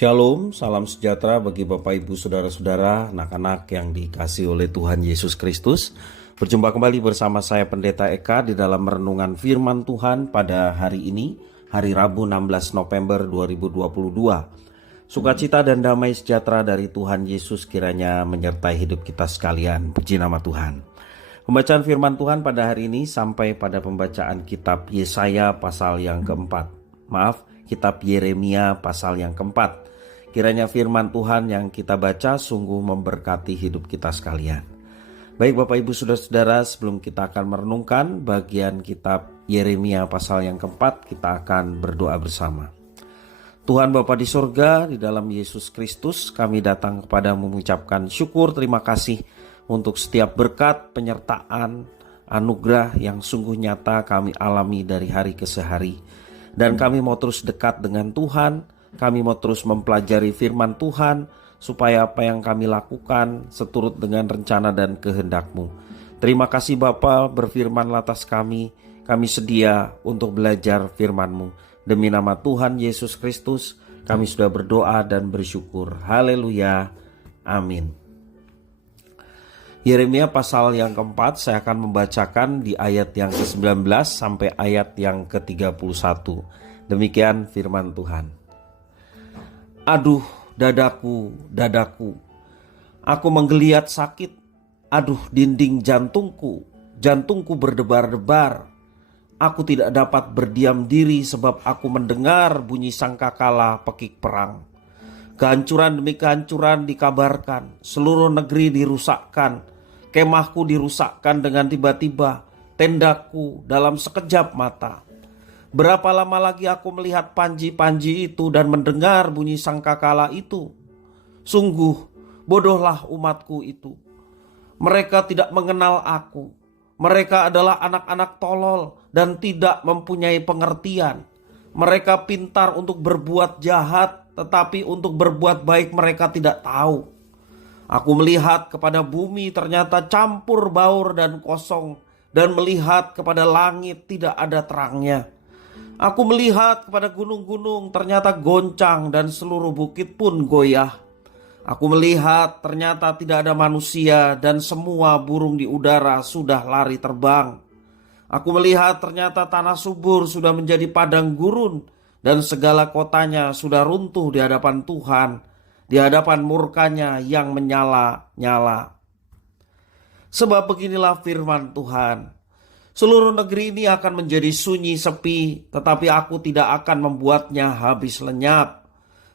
Shalom, salam sejahtera bagi Bapak Ibu Saudara-saudara, anak-anak yang dikasihi oleh Tuhan Yesus Kristus. Berjumpa kembali bersama saya Pendeta Eka di dalam renungan firman Tuhan pada hari ini, hari Rabu 16 November 2022. Sukacita dan damai sejahtera dari Tuhan Yesus kiranya menyertai hidup kita sekalian. Puji nama Tuhan. Pembacaan firman Tuhan pada hari ini sampai pada pembacaan kitab Yesaya pasal yang keempat. Kitab Yeremia pasal yang keempat. Kiranya firman Tuhan yang kita baca sungguh memberkati hidup kita sekalian. Baik Bapak Ibu Saudara-saudara, sebelum kita akan merenungkan bagian kitab Yeremia pasal yang keempat, kita akan berdoa bersama. Tuhan Bapa di surga, di dalam Yesus Kristus kami datang kepadamu mengucapkan syukur, terima kasih untuk setiap berkat, penyertaan, anugerah yang sungguh nyata kami alami dari hari ke hari. Dan kami mau terus dekat dengan Tuhan, kami mau terus mempelajari firman Tuhan, supaya apa yang kami lakukan seturut dengan rencana dan kehendak-Mu. Terima kasih Bapa, berfirman atas kami sedia untuk belajar firman-Mu. Demi nama Tuhan Yesus Kristus, kami sudah berdoa dan bersyukur. Haleluya, amin. Yeremia pasal yang keempat saya akan membacakan di ayat yang ke-19 sampai ayat yang ke-31. Demikian firman Tuhan. Aduh dadaku, dadaku, aku menggeliat sakit. Aduh dinding jantungku, jantungku berdebar-debar. Aku tidak dapat berdiam diri sebab aku mendengar bunyi sangkakala pekik perang. Kehancuran demi kehancuran dikabarkan, seluruh negeri dirusakkan, kemahku dirusakkan dengan tiba-tiba, tendaku dalam sekejap mata. Berapa lama lagi aku melihat panji-panji itu dan mendengar bunyi sangkakala itu? Sungguh bodohlah umatku itu. Mereka tidak mengenal aku. Mereka adalah anak-anak tolol dan tidak mempunyai pengertian. Mereka pintar untuk berbuat jahat, tetapi untuk berbuat baik mereka tidak tahu. Aku melihat kepada bumi ternyata campur baur dan kosong, dan melihat kepada langit tidak ada terangnya. Aku melihat kepada gunung-gunung ternyata goncang dan seluruh bukit pun goyah. Aku melihat ternyata tidak ada manusia dan semua burung di udara sudah lari terbang. Aku melihat ternyata tanah subur sudah menjadi padang gurun dan segala kotanya sudah runtuh di hadapan Tuhan, di hadapan murkanya yang menyala-nyala. Sebab beginilah firman Tuhan, seluruh negeri ini akan menjadi sunyi sepi, tetapi aku tidak akan membuatnya habis lenyap.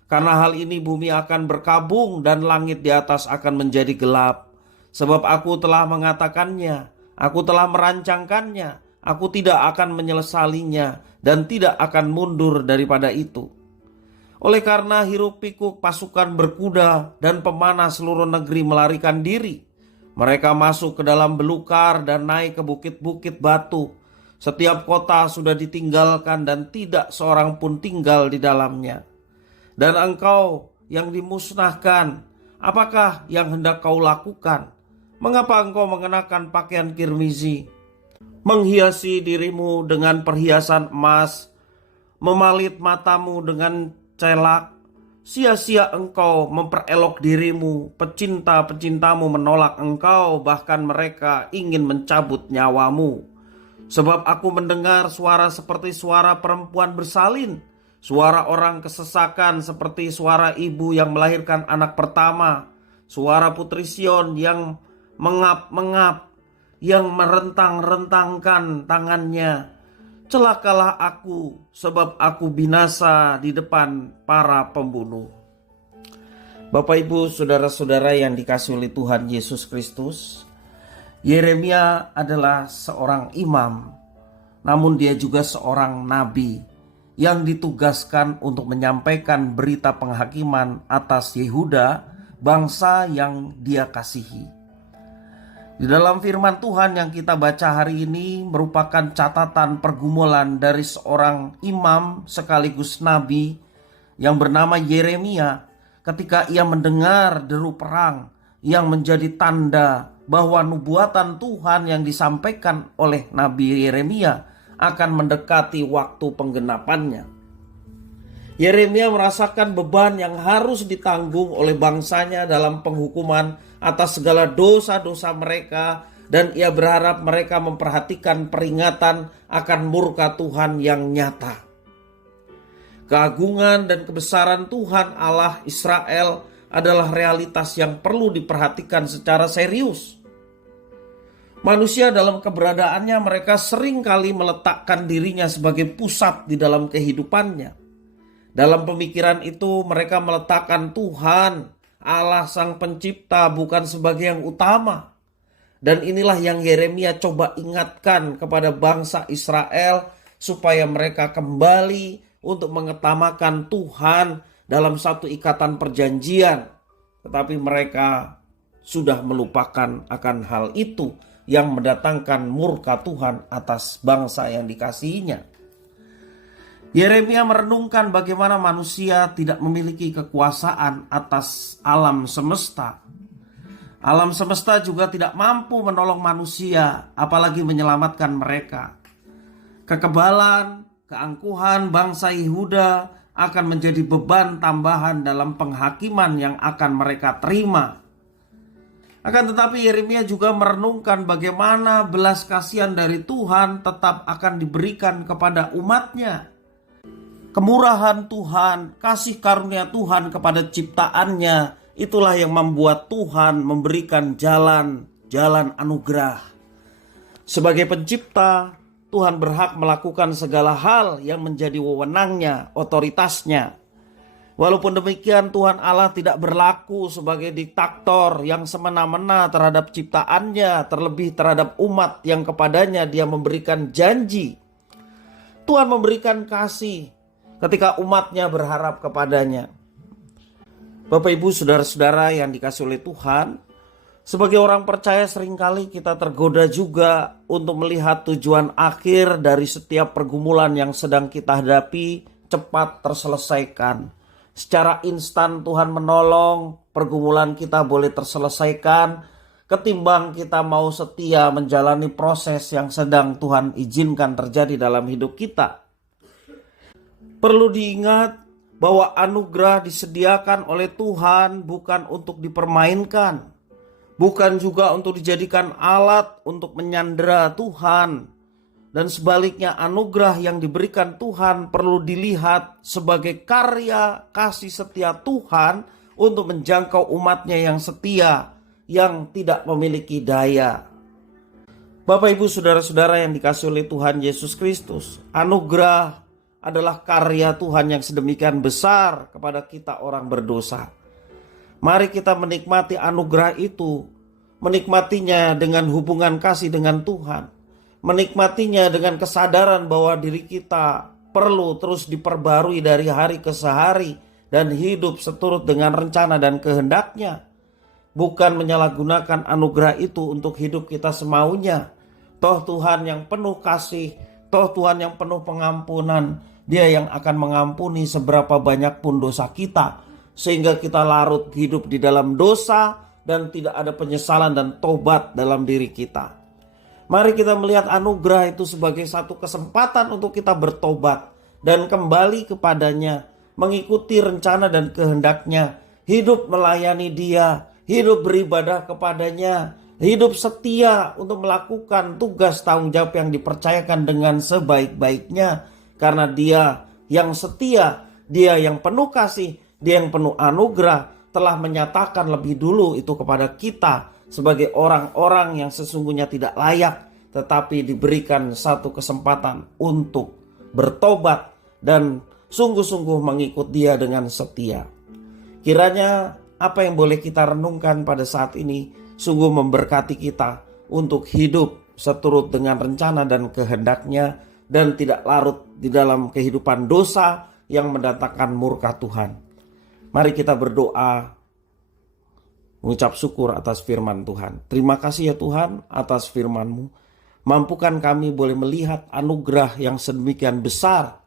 Karena hal ini bumi akan berkabung dan langit di atas akan menjadi gelap. Sebab aku telah mengatakannya, aku telah merancangkannya, aku tidak akan menyelesalinya dan tidak akan mundur daripada itu. Oleh karena hiruk pikuk pasukan berkuda dan pemanah seluruh negeri melarikan diri. Mereka masuk ke dalam belukar dan naik ke bukit-bukit batu. Setiap kota sudah ditinggalkan dan tidak seorang pun tinggal di dalamnya. Dan engkau yang dimusnahkan, apakah yang hendak kau lakukan? Mengapa engkau mengenakan pakaian kirmizi, menghiasi dirimu dengan perhiasan emas, memalit matamu dengan celak? Sia-sia engkau memperelok dirimu, pecinta-pecintamu menolak engkau, bahkan mereka ingin mencabut nyawamu. Sebab aku mendengar suara seperti suara perempuan bersalin, suara orang kesesakan seperti suara ibu yang melahirkan anak pertama, suara putri Sion yang mengap-mengap, yang merentang-rentangkan tangannya. Celakalah aku, sebab aku binasa di depan para pembunuh. Bapak Ibu Saudara-saudara yang dikasihi oleh Tuhan Yesus Kristus, Yeremia adalah seorang imam, namun dia juga seorang nabi yang ditugaskan untuk menyampaikan berita penghakiman atas Yehuda, bangsa yang dia kasihi. Di dalam firman Tuhan yang kita baca hari ini merupakan catatan pergumulan dari seorang imam sekaligus nabi yang bernama Yeremia ketika ia mendengar deru perang yang menjadi tanda bahwa nubuatan Tuhan yang disampaikan oleh Nabi Yeremia akan mendekati waktu penggenapannya. Yeremia merasakan beban yang harus ditanggung oleh bangsanya dalam penghukuman atas segala dosa-dosa mereka, dan ia berharap mereka memperhatikan peringatan akan murka Tuhan yang nyata. Keagungan dan kebesaran Tuhan Allah Israel adalah realitas yang perlu diperhatikan secara serius. Manusia dalam keberadaannya, mereka seringkali meletakkan dirinya sebagai pusat di dalam kehidupannya. Dalam pemikiran itu mereka meletakkan Tuhan, Allah Sang Pencipta, bukan sebagai yang utama. Dan inilah yang Yeremia coba ingatkan kepada bangsa Israel supaya mereka kembali untuk mengutamakan Tuhan dalam satu ikatan perjanjian. Tetapi mereka sudah melupakan akan hal itu yang mendatangkan murka Tuhan atas bangsa yang dikasihinya. Yeremia merenungkan bagaimana manusia tidak memiliki kekuasaan atas alam semesta. Alam semesta juga tidak mampu menolong manusia, apalagi menyelamatkan mereka. Kekebalan, keangkuhan bangsa Yehuda akan menjadi beban tambahan dalam penghakiman yang akan mereka terima. Akan tetapi Yeremia juga merenungkan bagaimana belas kasihan dari Tuhan tetap akan diberikan kepada umatnya. Kemurahan Tuhan, kasih karunia Tuhan kepada ciptaannya, itulah yang membuat Tuhan memberikan jalan anugerah. Sebagai pencipta, Tuhan berhak melakukan segala hal yang menjadi wewenangnya, otoritasnya. Walaupun demikian, Tuhan Allah tidak berlaku sebagai diktator yang semena-mena terhadap ciptaannya, terlebih terhadap umat yang kepadanya Dia memberikan janji. Tuhan memberikan kasih ketika umatnya berharap kepadanya. Bapak Ibu saudara-saudara yang dikasihi oleh Tuhan, sebagai orang percaya seringkali kita tergoda juga untuk melihat tujuan akhir dari setiap pergumulan yang sedang kita hadapi cepat terselesaikan. Secara instan Tuhan menolong, pergumulan kita boleh terselesaikan, ketimbang kita mau setia menjalani proses yang sedang Tuhan izinkan terjadi dalam hidup kita. Perlu diingat bahwa anugerah disediakan oleh Tuhan bukan untuk dipermainkan, bukan juga untuk dijadikan alat untuk menyandera Tuhan. Dan sebaliknya, anugerah yang diberikan Tuhan perlu dilihat sebagai karya kasih setia Tuhan untuk menjangkau umatnya yang setia, yang tidak memiliki daya. Bapak Ibu saudara-saudara yang dikasihi oleh Tuhan Yesus Kristus, anugerah adalah karya Tuhan yang sedemikian besar kepada kita orang berdosa. Mari kita menikmati anugerah itu, menikmatinya dengan hubungan kasih dengan Tuhan, menikmatinya dengan kesadaran bahwa diri kita perlu terus diperbarui dari hari ke hari dan hidup seturut dengan rencana dan kehendak-Nya. Bukan menyalahgunakan anugerah itu untuk hidup kita semaunya. Toh Tuhan yang penuh kasih, toh Tuhan yang penuh pengampunan, Dia yang akan mengampuni seberapa banyak pun dosa kita, sehingga kita larut hidup di dalam dosa dan tidak ada penyesalan dan tobat dalam diri kita. Mari kita melihat anugerah itu sebagai satu kesempatan untuk kita bertobat dan kembali kepadanya, mengikuti rencana dan kehendak-Nya, hidup melayani Dia, hidup beribadah kepadanya, hidup setia untuk melakukan tugas tanggung jawab yang dipercayakan dengan sebaik-baiknya. Karena Dia yang setia, Dia yang penuh kasih, Dia yang penuh anugerah, telah menyatakan lebih dulu itu kepada kita sebagai orang-orang yang sesungguhnya tidak layak, tetapi diberikan satu kesempatan untuk bertobat dan sungguh-sungguh mengikut Dia dengan setia. Kiranya apa yang boleh kita renungkan pada saat ini sungguh memberkati kita untuk hidup seturut dengan rencana dan kehendak-Nya, dan tidak larut di dalam kehidupan dosa yang mendatangkan murka Tuhan. Mari kita berdoa, mengucap syukur atas firman Tuhan. Terima kasih ya Tuhan atas firman-Mu. Mampukan kami boleh melihat anugerah yang sedemikian besar,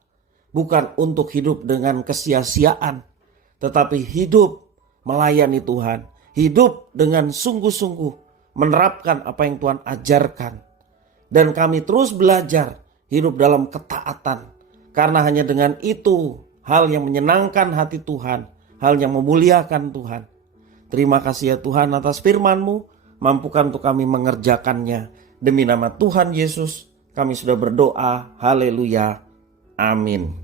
bukan untuk hidup dengan kesia-siaan, tetapi hidup melayani Tuhan, hidup dengan sungguh-sungguh menerapkan apa yang Tuhan ajarkan. Dan kami terus belajar hidup dalam ketaatan, karena hanya dengan itu, hal yang menyenangkan hati Tuhan, hal yang memuliakan Tuhan. Terima kasih ya Tuhan atas firman-Mu, mampukan untuk kami mengerjakannya. Demi nama Tuhan Yesus kami sudah berdoa, haleluya, amin.